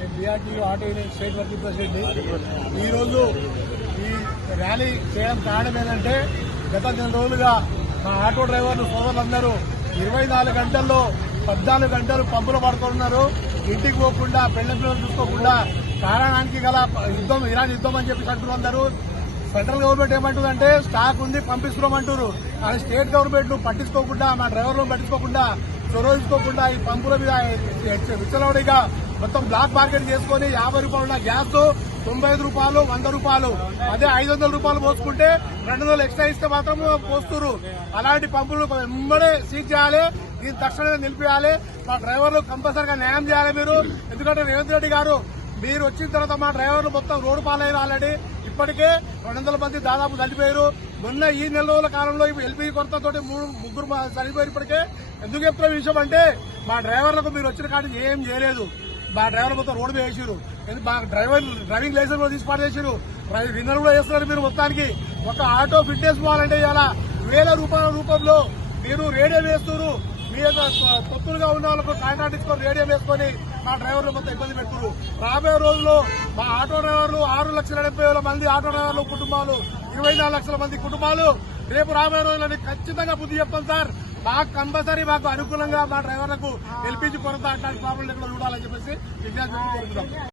నేను BRTU auto union state working president. ఈరోజు ఈ ర్యాలీ చేయడం కారణం ఏంటంటే గత 2 రోజులుగా మా ఆటో డ్రైవర్లు సోదరులందరూ 24 గంటల్లో 14 గంటలు పంపులు పడుతున్నారు. ఇంటికి పోకుండా పెళ్లి పిల్లలు చూసుకోకుండా కారణానికి గల యుద్ధం ఇరాన్ యుద్ధం అని చెప్పి అంటున్నారు. సెంట్రల్ గవర్నమెంట్ ఏమంటుందంటే స్టాక్ ఉంది పంపిస్తున్నామంటారు. కానీ స్టేట్ గవర్నమెంట్ పట్టించుకోకుండా మా డ్రైవర్లను పట్టించుకోకుండా చొరవించుకోకుండా ఈ పంపుల మీద విచ్చలవిడిగా మొత్తం బ్లాక్ మార్కెట్ చేసుకుని 50 రూపాయల గ్యాస్ 95 రూపాయలు 100 రూపాయలు అదే 500 రూపాయలు పోసుకుంటే 200 ఎక్స్ట్రా ఇస్తే మాత్రం పోస్తున్నారు. అలాంటి పంపులు వెంబడే సీజ్ చేయాలి. దీన్ని తక్షణమే నిలిపియాలి. మా డ్రైవర్లు కంపల్సరిగా న్యాయం చేయాలి మీరు. ఎందుకంటే రేవంత్ రెడ్డి గారు మీరు వచ్చిన తర్వాత మా డ్రైవర్లు మొత్తం రోడ్డు పాలయ్యారు. ఆల్రెడీ ఇప్పటికే 200 మంది దాదాపు చనిపోయారు. మొన్న ఈ 4 రోజుల కాలంలో ఎల్పీజీ కొరతతో 3 చనిపోయారు. ఇప్పటికే ఎందుకు చెప్తున్న విషయం అంటే మా డ్రైవర్లకు మీరు వచ్చిన కాడికి ఏం చేయలేదు. మా డ్రైవర్లు మొత్తం రోడ్డు మీద వేసారు. మా డ్రైవింగ్ లైసెన్స్ కూడా తీసి పాటేసారు. విన్నర్ కూడా చేస్తున్నారు. మీరు మొత్తానికి ఒక ఆటో ఫిట్నెస్ పోవాలంటే ఇలా 1000 రూపాయల రూపంలో మీరు రేడియో వేస్తున్నారు. మీ యొక్క పొత్తులుగా ఉన్న వాళ్ళకు కాంట్రాక్ట్ ఇచ్చుకొని రేడియో వేసుకొని మా డ్రైవర్లు మొత్తం ఇబ్బంది పెడుతున్నారు. రాబోయే రోజుల్లో మా ఆటో డ్రైవర్లు 6,70,000 మంది ఆటో డ్రైవర్లు కుటుంబాలు 24 లక్షల మంది కుటుంబాలు రేపు రాబోయే రోజులని ఖచ్చితంగా బుద్ధి చెప్తాం సార్. మాకు కంపల్సరీ మాకు అనుకూలంగా మా డ్రైవర్లకు ఎల్పీజీ కొరత అట్లాంటి ప్రాబ్లం లేకుండా చూడాలని చెప్పేసి విజ్ఞప్తి కోరుతున్నాం.